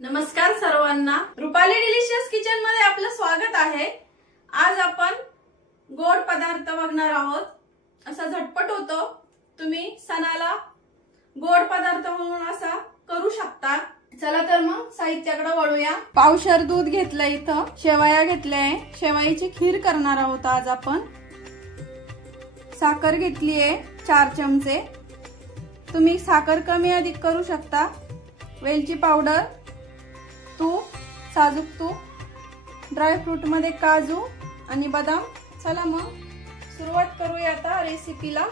नमस्कार सर्वांना, Rupali delicious kitchen मध्ये आपलं स्वागत आहे। आज आपण गोड पदार्थ बघणार आहोत। असा झटपट होतो, तुम्ही सणाला गोड पदार्थ म्हणून असा करू शकता। चला तर मग साहित्याकडे वळूया। पावशर दूध घेतलं, इथं शेवया घेतल्या, शेवयाची खीर करणार आहोत आज आपण। साखर घेतली आहे 4 चमचे, तुम्ही साखर कमी अधिक करू शकता। वेलची पावडर, तूप, साजूक तूप, ड्रायफ्रूट मध्ये काजू आणि बदाम। चला मग सुरुवात करूया आता रेसिपीला।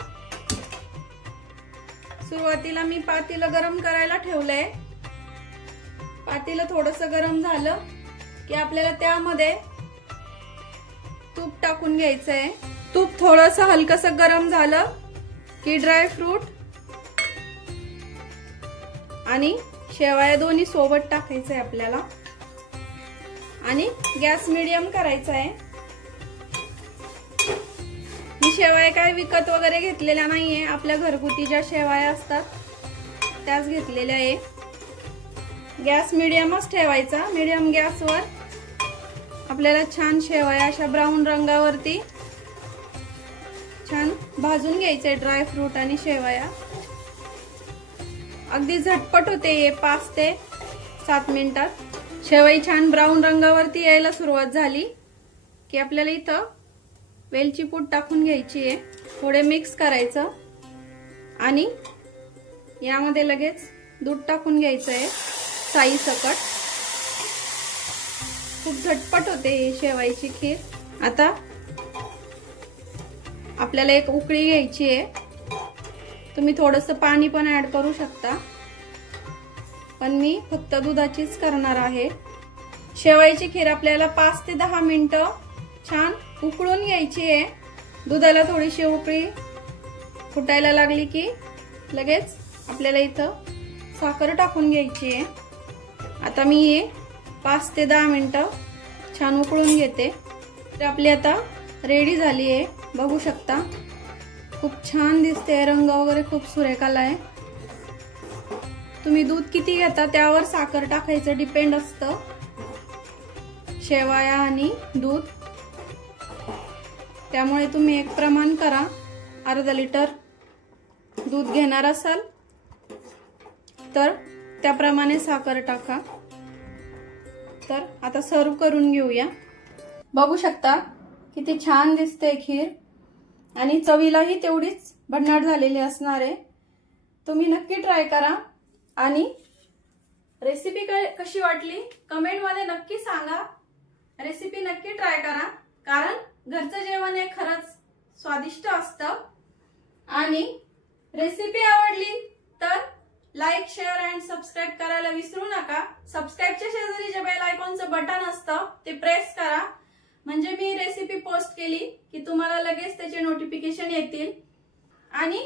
सुरुवातीला मी पातेलं गरम करायला ठेवलंय। पातेलं थोडंसं गरम झालं की आपल्याला त्यामध्ये तूप टाकून घ्यायचंय। तूप थोडंसं हलकसं गरम झालं की ड्रायफ्रूट आणि शेवया दोन्ही सोबत टाकायचंय आपल्याला आणि गॅस मीडियम करायचा आहे। मी शेवया काय विकत वगैरे घेतलेल्या नाहीये, आपल्या घरगुती ज्या शेवया असतात त्याच घेतलेल्या आहे। गॅस मीडियमच ठेवायचा। मीडियम गॅसवर आपल्याला छान शेवया अशा ब्राऊन रंगावरती छान भाजून घ्यायचे ड्रायफ्रूट आणि शेवया। अगदी झटपट होते हे 5 ते 7 मिनिटात। शेवई छान ब्राऊन रंगावरती यायला सुरुवात झाली की आपल्याला इथं वेलची पूड टाकून घ्यायची आहे। थोडे मिक्स करायचं आणि यामध्ये लगेच दूध टाकून घ्यायचं आहे साई सकट। खूप झटपट होते ही शेवयाची खीर। आता आपल्याला एक उकळी घ्यायची आहे। तुम्ही थोडंसं पाणी पण ऍड करू शकता, पण मी फक्त दुधाचीच करणार आहे। शेवयाची खीर आपल्याला 5 ते 10 मिनिटं छान उकळून घ्यायची आहे। दुधाला थोडीशी उकळी फुटायला लागली की लगेच आपल्याला इथं साखर टाकून घ्यायची आहे। आता मी हे 5 ते 10 मिनिटं छान उकळून घेते। तर आपली आता रेडी झाली आहे, बघू शकता। खूप छान दिसते, रंग वगैरे खूप सुरेख आलाय। तुम्ही दूध किती घेता त्यावर साखर टाकायचं डिपेंड असतं, शेवया आणि दूध। त्यामुळे तुम्ही एक प्रमाण करा। अर्धा लिटर दूध घेणार असाल तर त्याप्रमाणे साखर टाका। तर आता सर्व करून घेऊया। बघू शकता किती छान दिसते खीर आणि चवीलाही तेवढीच भन्नाट झालेली असणार आहे। तुम्ही नक्की ट्राय करा आणि रेसिपी कशी वाटली कमेंट मध्ये नक्की सांगा। रेसिपी नक्की ट्राय करा, कारण घरचं जेवण हे खरंच स्वादिष्ट असतं। आणि रेसिपी आवडली तर लाईक, शेअर अँड सबस्क्राईब करायला विसरू नका। सबस्क्राईबच्या शेजारी जे बेल आयकॉनचं बटन असतं ते प्रेस करा, म्हणजे मी रेसिपी पोस्ट केली की तुम्हाला लगेच त्याचे नोटिफिकेशन येतील। आणि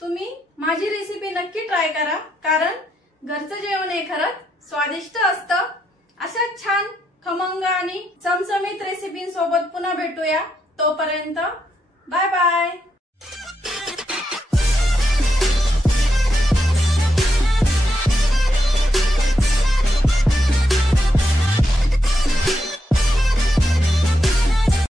तुम्ही माझी रेसिपी नक्की ट्राय करा, कारण घरचं जेवण हे खरंच स्वादिष्ट असतं। अशा छान खमंग आणि चमचमीत रेसिपींसोबत पुन्हा भेटूया। तोपर्यंत बाय बाय।